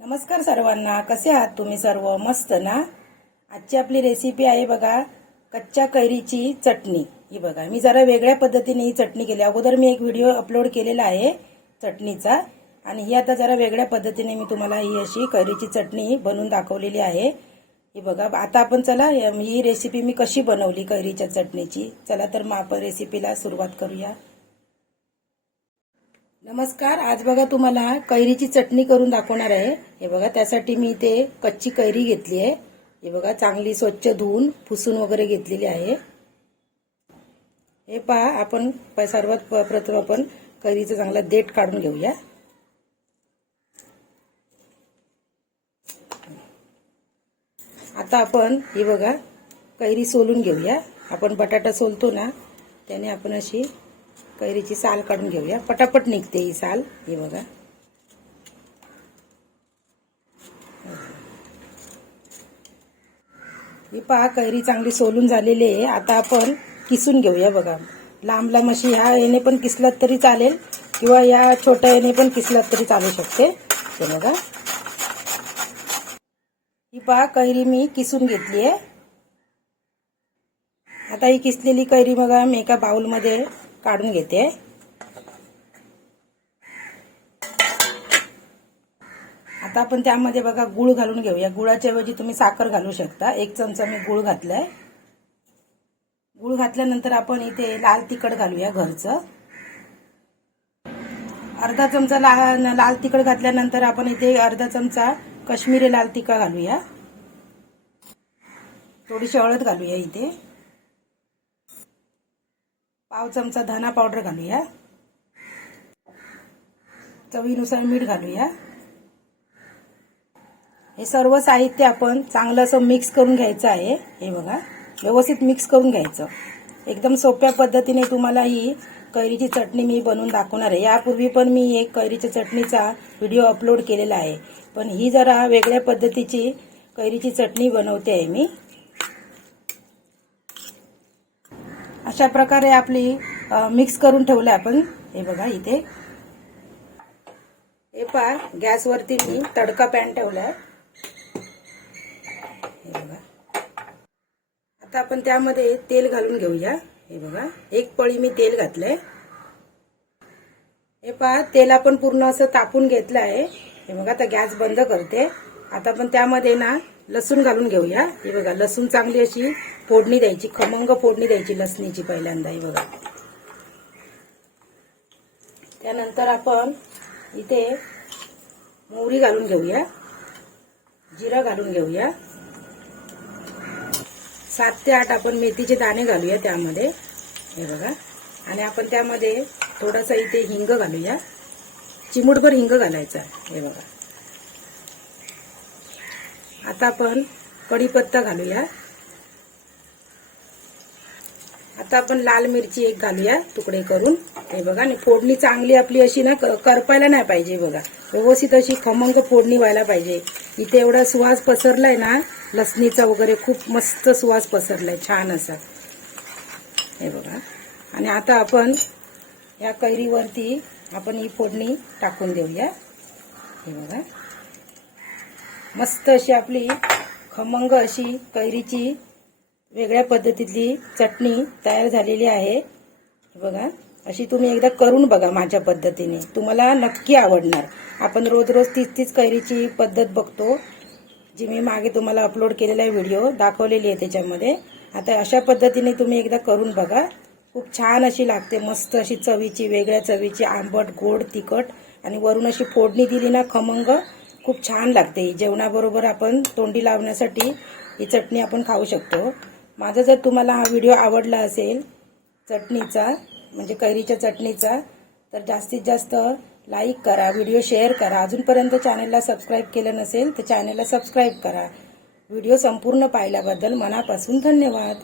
नमस्कार सर्वांना. कसे आहात तुम्ही सर्व? मस्त ना? आजची आपली रेसिपी आहे बघा कच्च्या कैरीची चटणी. ही बघा मी जरा वेगळ्या पद्धतीने ही चटणी केली. अगोदर मी एक व्हिडिओ अपलोड केलेला आहे चटणीचा. आणि ही आता जरा वेगळ्या पद्धतीने मी तुम्हाला ही अशी कैरीची चटणी बनवून दाखवलेली आहे. ही बघा आता आपण चला ही रेसिपी मी कशी बनवली कैरीच्या चटणीची? चला तर मग आपण रेसिपीला सुरुवात करूया. नमस्कार आज बघा तुम्हाला कैरीची चटणी करून दाखवणार आहे. हे बघा त्यासाठी मी इथे कच्ची कैरी घेतली आहे. हे बघा चांगली स्वच्छ धुवून पुसून वगैरे घेतलेली आहे. हे पहा आपण प- सर्वात प- प्रथम आपण कैरीचा चांगला देठ काढून घेऊया. आता आपण ही बघा कैरी सोलून घेऊया. आपण बटाटा सोलतो ना त्याने आपण अशी कैरीची साल काढून घेऊया. पटापट निघते ही साल. हे बघा. ही पहा कैरी चांगली सोलून झालेली आहे. आता आपण किसून घेऊया बघा. लांब लांब अशी ह्या याने पण किसलात तरी चालेल किंवा या छोट्या याने पण किसलात तरी चालू शकते. हे बघा. ही पहा कैरी मी किसून घेतली आहे. आता ही किसलेली कैरी बघा मी एका बाउलमध्ये काढून घेते. आता आपण त्यामध्ये बघा गुळ घालून घेऊया. गुळाच्या ऐवजी तुम्ही साखर घालू शकता. एक चमचा मी गुळ घातलाय. गुळ घातल्यानंतर आपण इथे लाल तिखट घालूया घरचं. अर्धा चमचा ला, लाल तिखट घातल्यानंतर आपण इथे अर्धा चमचा काश्मीरी लाल तिखट घालूया. थोडीशी हळद घालूया इथे. पाव चमचा धना पावडर घालूया. चवीनुसार मीठ घालूया. हे सर्व साहित्य आपण चांगलं असं मिक्स करून घ्यायचं आहे. हे बघा व्यवस्थित मिक्स करून घ्यायचं. एकदम सोप्या पद्धतीने तुम्हाला ही कैरीची चटणी मी बनवून दाखवणार आहे. यापूर्वी पण मी एक कैरीच्या चटणीचा व्हिडिओ अपलोड केलेला आहे. पण ही जरा वेगळ्या पद्धतीची कैरीची चटणी बनवते आहे मी. अशा प्रकारे आपली मिक्स करून ठेवलं आपण. हे बघा इथे. हे पहा गॅसवरती मी तडका पॅन ठेवलाय. हे बघा. आता आपण त्यामध्ये तेल घालून घेऊया. हे बघा एक पळी मी तेल घातलंय. हे पहा तेल आपण पूर्ण असं तापून घेतलं आहे हे बघा आता गॅस बंद करते. आता आपण त्यामध्ये ना लसूण घालून घेऊया. हे बघा लसूण चांगली अशी फोडणी द्यायची खमंग फोडणी द्यायची लसणीची पहिल्यांदा हे बघा. त्यानंतर आपण इथे मोहरी घालून घेऊया जिरं घालून घेऊया. सात ते आठ आपण मेथीचे दाणे घालूया त्यामध्ये हे बघा. आणि आपण त्यामध्ये थोडासा इथे हिंग घालूया. चिमूटभर हिंग घालायचा हे बघा. आता आपण कढीपत्ता घालूया. आता आपण लाल मिरची एक घालूया तुकडे करून. हे बघा आणि फोडणी चांगली आपली अशी ना क- करपायला नाही पाहिजे बघा. व्यवस्थित अशी खमंग फोडणी व्हायला पाहिजे. इथे एवढा सुवास पसरलाय ना लसणीचा वगैरे खूप मस्त सुवास पसरलाय छान असा. हे बघा. आणि आता आपण या कैरीवरती आपण ही फोडणी टाकून देऊया. हे बघा. मस्त अशी आपली खमंग अशी कैरीची वेगळ्या पद्धतीतली चटणी तयार झालेली आहे. बघा अशी तुम्ही एकदा करून बघा माझ्या पद्धतीने. तुम्हाला नक्की आवडणार. आपण रोज रोज तीच तीच कैरीची पद्धत बघतो. जी मी मागे तुम्हाला अपलोड केलेला आहे व्हिडिओ दाखवलेली आहे त्याच्यामध्ये. आता अशा पद्धतीने तुम्ही एकदा करून बघा. खूप छान अशी लागते मस्त अशी चवीची वेगळ्या चवीची आंबट गोड तिखट. आणि वरून अशी फोडणी दिली ना खमंग खूप छान लागते. ही जेवणाबरोबर आपण तोंडी लावण्यासाठी ही चटणी आपण खाऊ शकतो. माझा जर तुम्हाला हा व्हिडिओ आवडला असेल चटणीचा म्हणजे कैरीच्या चटणीचा तर जास्तीत जास्त लाईक करा व्हिडिओ शेअर करा. अजूनपर्यंत चॅनलला सबस्क्राईब केलं नसेल तर चॅनलला सबस्क्राईब करा. व्हिडिओ संपूर्ण पाहिल्याबद्दल मनापासून धन्यवाद.